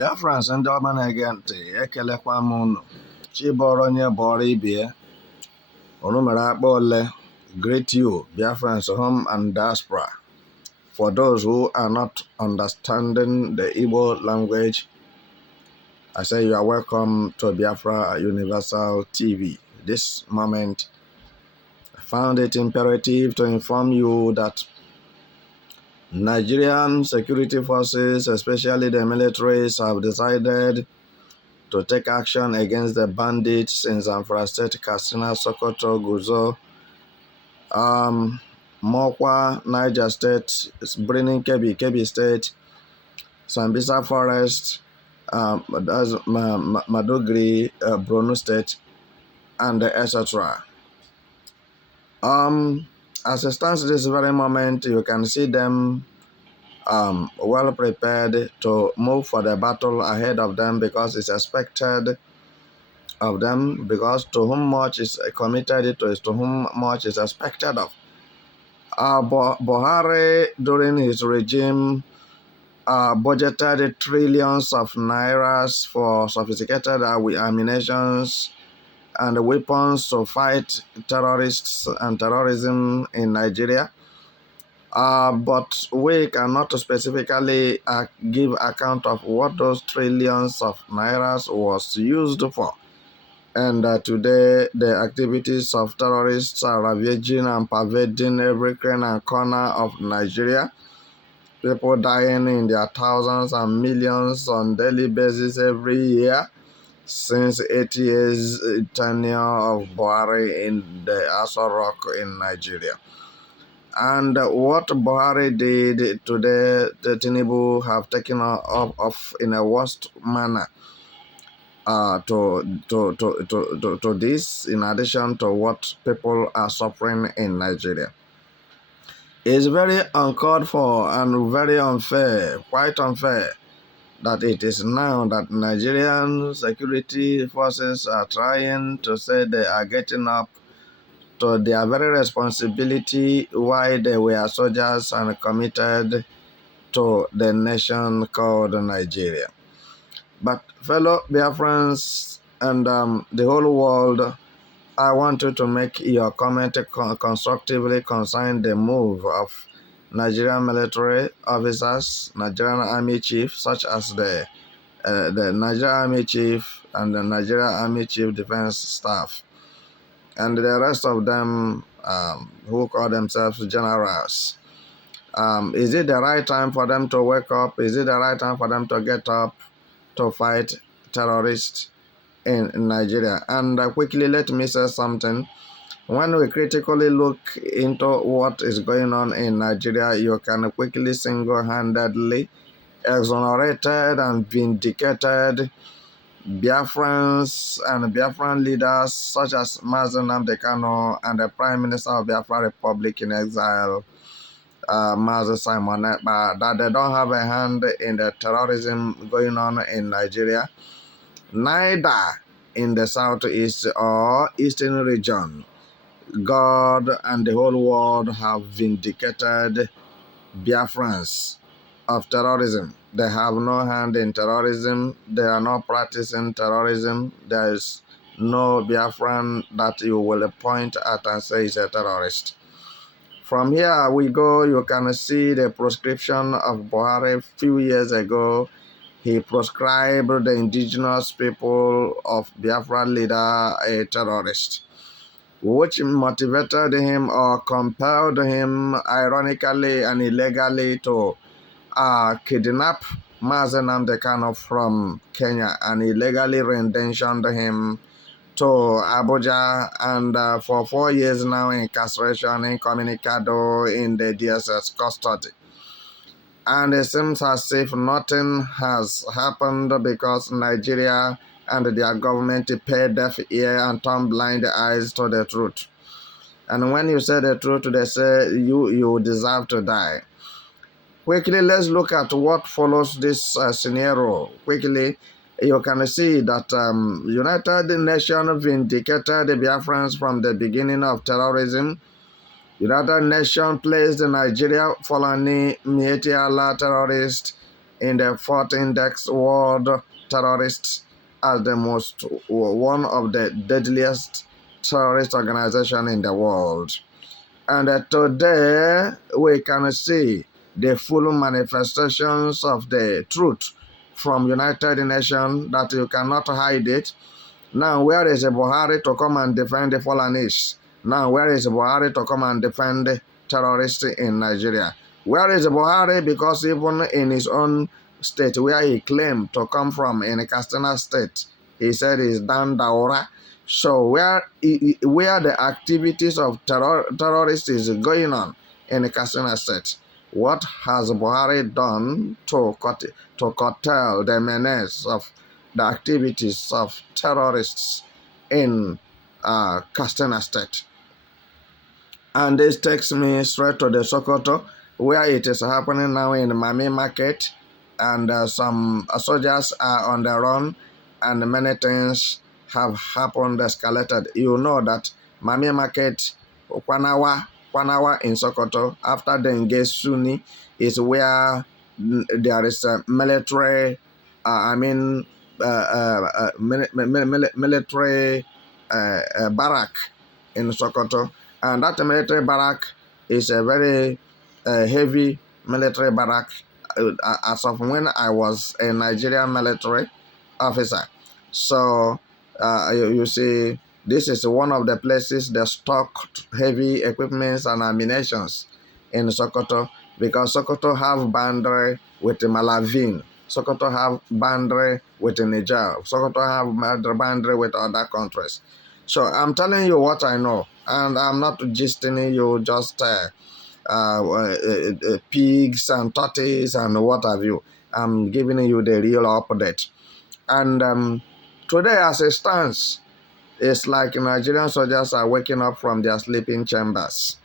Biafrans ndị ọma na-ege ntị, ekelekwa m unu. Chibọrọ onye bọrọ ibie, unu mere akpa ole. Greet you, Biafrans home and diaspora. For those who are not understanding the Igbo language, I say you are welcome to Biafra Universal TV. This moment, I found it imperative to inform you that Nigerian security forces, especially the militaries, have decided to take action against the bandits in Zamfara State, Katsina, Sokoto, Guzo, Mokwa, Niger State, Birnin Kebbi State, Sambisa Forest, Madugri, Borno State, and etc. As it stands this very moment, you can see them well prepared to move for the battle ahead of them, because it's expected of them, because to whom much is committed to is to whom much is expected of. Buhari, during his regime, budgeted trillions of nairas for sophisticated ammunitions and weapons to fight terrorists and terrorism in Nigeria. But we cannot specifically give account of what those trillions of nairas was used for. And today, the activities of terrorists are ravaging and pervading every crane and corner of Nigeria. People dying in their thousands and millions on daily basis every year since 8 years tenure of Buhari in the Aso Rock in Nigeria. And what Buhari did today, the Tinubu have taken off in a worst manner to this, in addition to what people are suffering in Nigeria. It's very uncalled for and very unfair, quite unfair, that it is now that Nigerian security forces are trying to say they are getting up to their very responsibility why they were soldiers and committed to the nation called Nigeria. But fellow Biafrans and the whole world, I want you to make your comment constructively concerning the move of Nigerian military officers, Nigerian army chief, such as the Nigerian army chief and the Nigerian army chief defense staff, and the rest of them who call themselves generals. Is it the right time for them to wake up? Is it the right time for them to get up to fight terrorists in Nigeria? And quickly, let me say something. When we critically look into what is going on in Nigeria, you can quickly single-handedly exonerated and vindicated Biafrans and Biafran leaders such as Mazen Nnamdi Kanu and the Prime Minister of Biafra Republic in exile, Mazen Simon Ekpa, that they don't have a hand in the terrorism going on in Nigeria, neither in the southeast or eastern region. God and the whole world have vindicated Biafrans of terrorism. They have no hand in terrorism. They are not practicing terrorism. There is no Biafran that you will point at and say is a terrorist. From here we go, you can see the prescription of Buhari a few years ago. He proscribed the indigenous people of Biafra leader a terrorist, which motivated him or compelled him, ironically and illegally, to kidnap Mazen Nnamdi Kanu from Kenya and illegally renditioned him to Abuja, and for 4 years now incarceration incommunicado in the DSS custody. And it seems as if nothing has happened because Nigeria and their government pay deaf ear and turn blind eyes to the truth. And when you say the truth, they say you deserve to die. Quickly, let's look at what follows this scenario. Quickly, you can see that United Nations vindicated the Biafrans from the beginning of terrorism. United Nations placed the Nigeria Fulani Mieti Allah terrorists in the fourth index world terrorists as one of the deadliest terrorist organization in the world. And today we can see the full manifestations of the truth from United Nations that you cannot hide it. Now, where is Buhari to come and defend the Fulanis? Now, where is Buhari to come and defend terrorists in Nigeria? Where is Buhari? Because even in his own state where he claimed to come from, in Katsina state, he said he's Dan Daura. So where the activities of terrorists is going on in Katsina state, what has Buhari done to curtail the menace of the activities of terrorists in Katsina state? And this takes me straight to the Sokoto, where it is happening now in Mami Market, and some soldiers are on the run, and many things have happened, escalated. You know that Mami Market, Kwanawa in Sokoto, after the engage Sunni, is where there is a military, military barrack in Sokoto. And that military barrack is a very heavy military barrack as of when I was a Nigerian military officer. So you see, this is one of the places that stocked heavy equipments and ammunitions in Sokoto, because Sokoto have boundary with Malavin. Sokoto have boundary with Niger. Sokoto have boundary with other countries. So I'm telling you what I know, and I'm not gisting you just pigs and tortoises and what have you. I'm giving you the real update. And today, as it stands, it's like Nigerian soldiers are waking up from their sleeping chambers,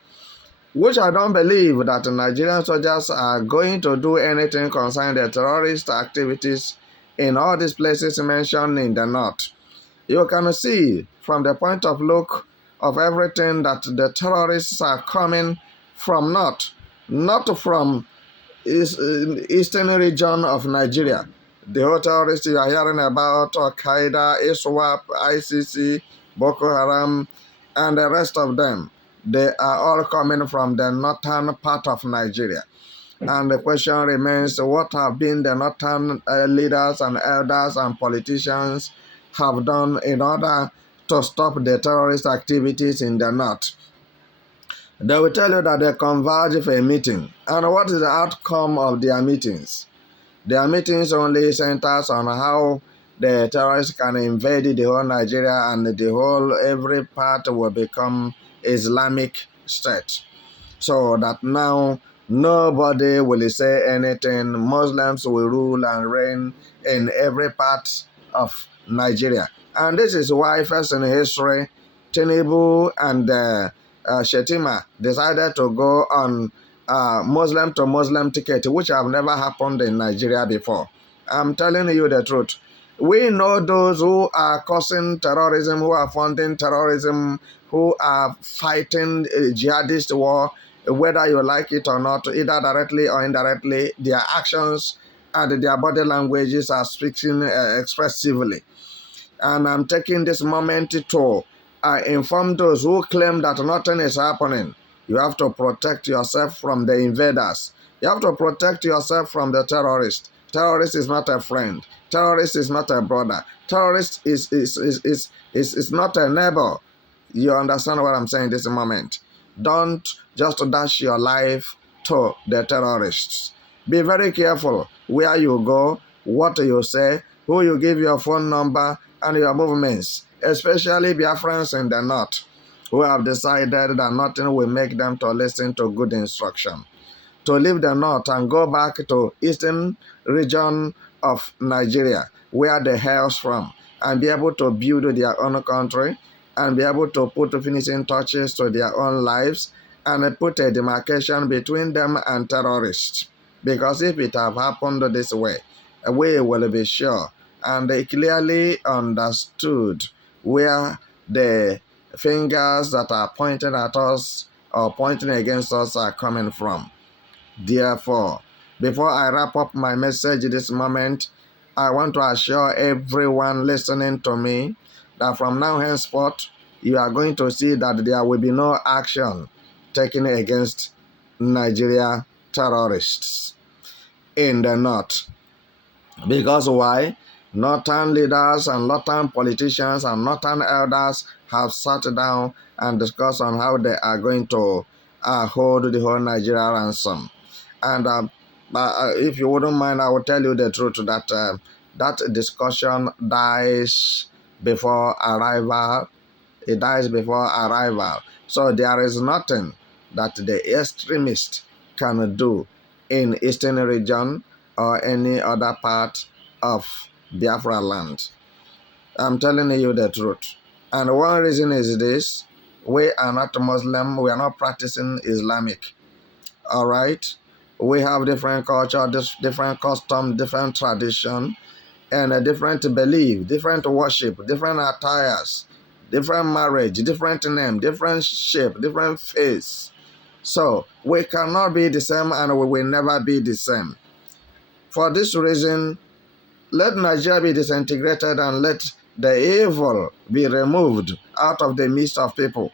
which I don't believe that Nigerian soldiers are going to do anything concerning the terrorist activities in all these places mentioned in the north. You can see from the point of look of everything that the terrorists are coming from north, not from eastern region of Nigeria. The whole terrorists you are hearing about, Al-Qaeda, ISWAP, ICC, Boko Haram, and the rest of them, they are all coming from the northern part of Nigeria. And the question remains, what have been the northern leaders and elders and politicians have done in order to stop the terrorist activities in the north? They will tell you that they converge for a meeting. And what is the outcome of their meetings? Their meetings only centers on how the terrorists can invade the whole Nigeria, and every part will become Islamic State. So that now nobody will say anything. Muslims will rule and reign in every part of Nigeria. And this is why first in history, Tinubu and Shetima decided to go on Muslim to Muslim ticket, which have never happened in Nigeria before. I'm telling you the truth. We know those who are causing terrorism, who are funding terrorism, who are fighting jihadist war, whether you like it or not, either directly or indirectly. Their actions and their body languages are speaking expressively. And I'm taking this moment to inform those who claim that nothing is happening. You have to protect yourself from the invaders. You have to protect yourself from the terrorist. Terrorist is not a friend. Terrorist is not a brother. Terrorist is not a neighbor. You understand what I'm saying this moment? Don't just dash your life to the terrorists. Be very careful where you go, what you say, who you give your phone number, and your movements, especially Biafrans in the north, who have decided that nothing will make them to listen to good instruction, to leave the north and go back to eastern region of Nigeria, where they hails from, and be able to build their own country, and be able to put finishing touches to their own lives, and put a demarcation between them and terrorists. Because if it have happened this way, we will be sure and they clearly understood where the fingers that are pointing at us or pointing against us are coming from. Therefore, Before I wrap up my message this moment, I want to assure everyone listening to me that from now henceforth, you are going to see that there will be no action taken against Nigeria terrorists in the north. Because why? Northern leaders and northern politicians and northern elders have sat down and discussed on how they are going to hold the whole Nigeria ransom. And if you wouldn't mind, I will tell you the truth that that discussion dies before arrival. It dies before arrival. So there is nothing that the extremist can do in Eastern region or any other part of Biafra land. I'm telling you the truth. And one reason is this: we are not Muslim, we are not practicing Islamic. All right? We have different culture, different custom, different tradition, and a different belief, different worship, different attires, different marriage, different name, different shape, different face. So we cannot be the same and we will never be the same. For this reason, let Nigeria be disintegrated and let the evil be removed out of the midst of people.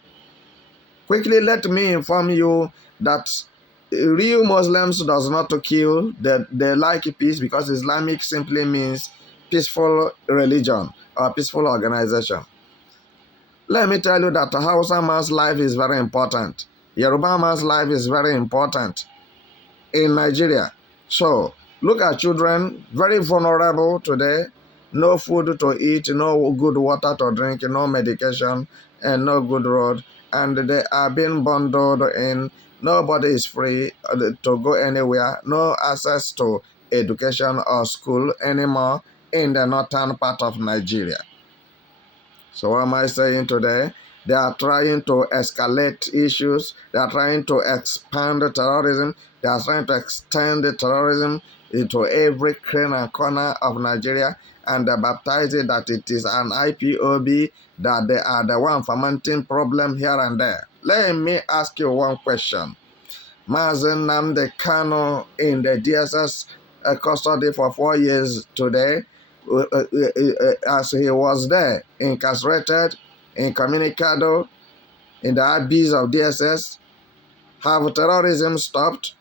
Quickly, let me inform you that real Muslims does not to kill. They like peace because Islamic simply means peaceful religion or peaceful organization. Let me tell you that Hausa man's life is very important. Yoruba man's life is very important in Nigeria. So look at children, very vulnerable today. No food to eat, no good water to drink, no medication, and no good road. And they are being bundled in. Nobody is free to go anywhere. No access to education or school anymore in the northern part of Nigeria. So what am I saying today? They are trying to escalate issues. They are trying to expand terrorism. They are trying to extend the terrorism into every crane and corner of Nigeria, and they baptize it that it is an IPOB, that they are the one fomenting problem here and there. Let me ask you one question. Mazen Nnamdi Kanu in the DSS custody for 4 years today, as he was there, incarcerated, incommunicado, in the abyss of DSS. Have terrorism stopped?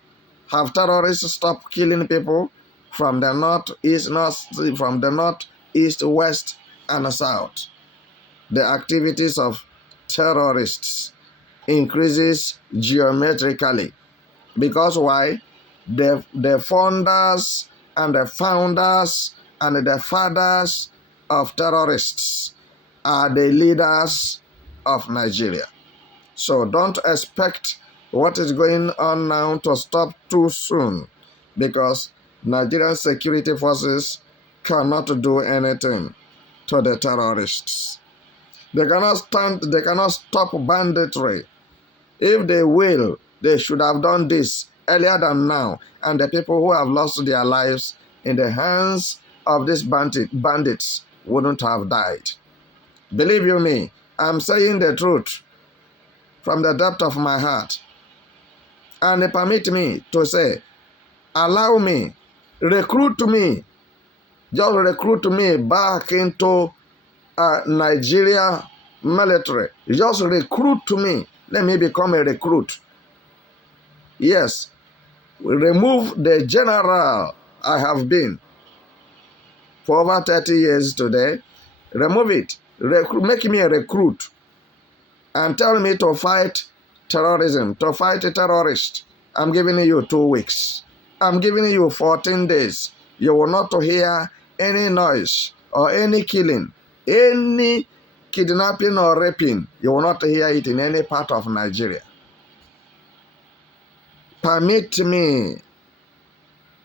Have terrorists stopped killing people from the north, east, west, and south? The activities of terrorists increases geometrically. Because why? The founders and the founders and the fathers of terrorists are the leaders of Nigeria. So don't expect what is going on now to stop too soon, because Nigerian security forces cannot do anything to the terrorists. They cannot stop banditry. If they will, they should have done this earlier than now, and the people who have lost their lives in the hands of these bandits wouldn't have died. Believe you me, I'm saying the truth from the depth of my heart. And permit me to say, allow me, recruit me, just recruit me back into Nigeria military. Just recruit me. Let me become a recruit. Yes, remove the general I have been for over 30 years today. Remove it. Make me a recruit. And tell me to fight terrorism, to fight a terrorist. I'm giving you 2 weeks. I'm giving you 14 days. You will not hear any noise or any killing, any kidnapping or raping. You will not hear it in any part of Nigeria. Permit me.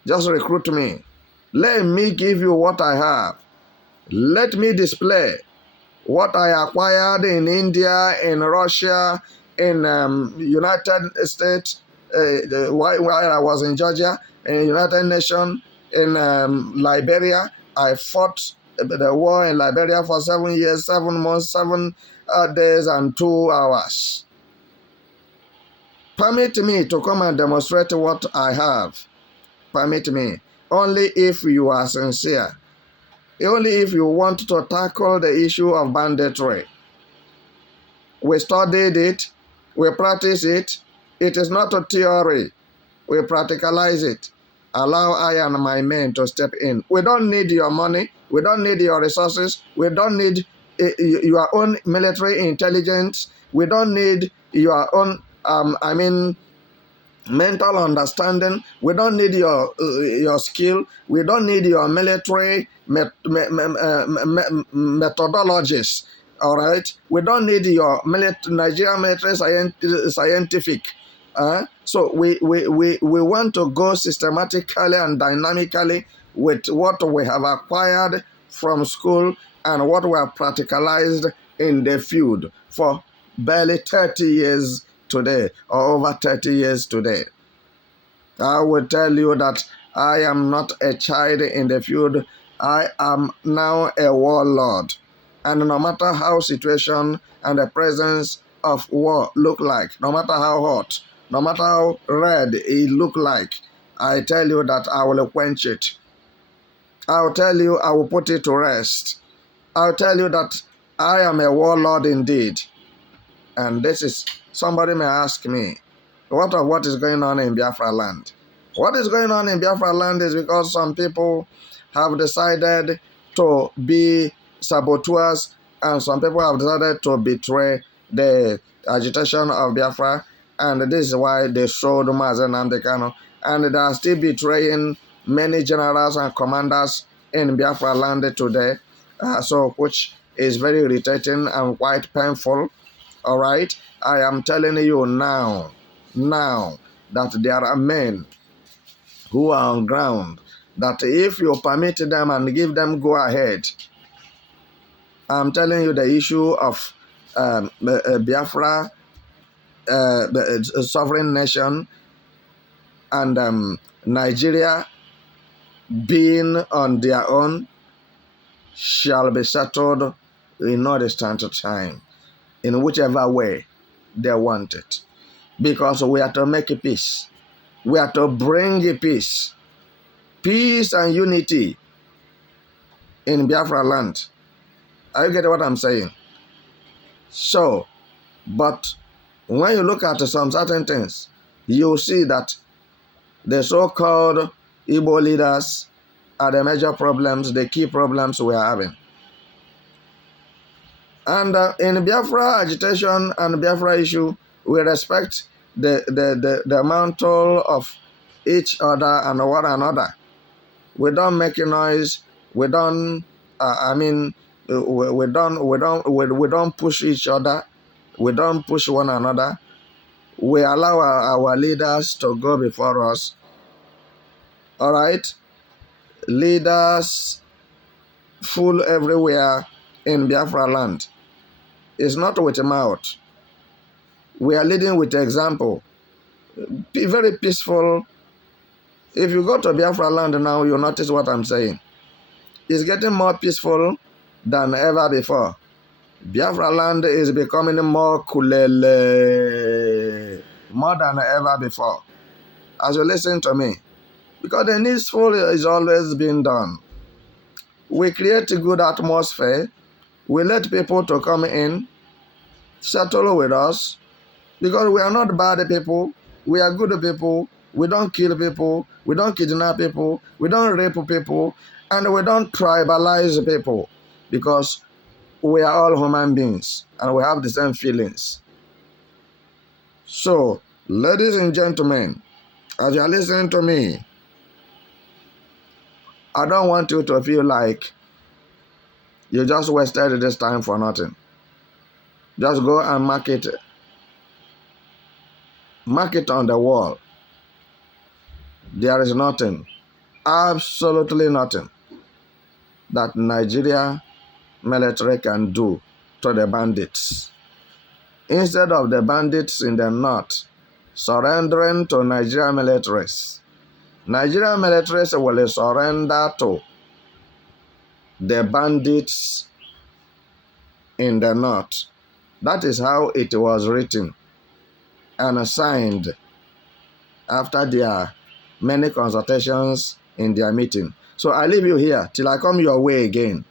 Just recruit me. Let me give you what I have. Let me display what I acquired in India, in Russia, in United States, while I was in Georgia, in United Nations, in Liberia. I fought the war in Liberia for 7 years, 7 months, 7 days, and 2 hours. Permit me to come and demonstrate what I have. permit me, only if you are sincere, only if you want to tackle the issue of banditry. We studied it, we practice it. It is not a theory. We practicalize it. Allow I and my men to step in. We don't need your money. We don't need your resources. We don't need your own military intelligence. We don't need your own, mental understanding. We don't need your skill. We don't need your military methodologies. All right. We don't need your Nigerian military scientific. So we want to go systematically and dynamically with what we have acquired from school and what we have practicalized in the field for barely 30 years today, or over 30 years today. I will tell you that I am not a child in the field. I am now a warlord. And no matter how situation and the presence of war look like, no matter how hot, no matter how red it look like, I tell you that I will quench it. I'll tell you I will put it to rest. I'll tell you that I am a warlord indeed. And this is, somebody may ask me, what is going on in Biafra land? What is going on in Biafra land is because some people have decided to be saboteurs, and some people have decided to betray the agitation of Biafra, and this is why they showed Mazen Nnamdi Kanu, and they are still betraying many generals and commanders in Biafra land today, which is very irritating and quite painful. All right, I am telling you now that there are men who are on ground that if you permit them and give them go ahead, I'm telling you the issue of Biafra, the sovereign nation, and Nigeria being on their own shall be settled in no distant time, in whichever way they want it. Because we are to make a peace. We are to bring a peace. Peace and unity in Biafra land. Are you getting what I'm saying? So, but when you look at some certain things, you see that the so-called Igbo leaders are the major problems, the key problems we are having. And in Biafra agitation and Biafra issue, we respect the mantle of each other and one another. We don't make a noise. We don't. We don't push each other. We don't push one another. We allow our leaders to go before us. All right, leaders full everywhere in Biafra land. It's not with a mouth. We are leading with example. Be very peaceful. If you go to Biafra land now, you'll notice what I'm saying. It's getting more peaceful than ever before. Biafra land is becoming more kulele, more than ever before. As you listen to me, because the needful is always being done. We create a good atmosphere. We let people to come in, settle with us, because we are not bad people. We are good people. We don't kill people. We don't kidnap people. We don't rape people. And we don't tribalize people, because we are all human beings and we have the same feelings. So, ladies and gentlemen, as you are listening to me, I don't want you to feel like you just wasted this time for nothing. Just go and mark it on the wall. There is nothing, absolutely nothing, that Nigeria military can do to the bandits. Instead of the bandits in the north surrendering to Nigerian militaries, Nigerian militaries will surrender to the bandits in the north. That is how it was written and signed after their many consultations in their meeting. So I leave you here till I come your way again.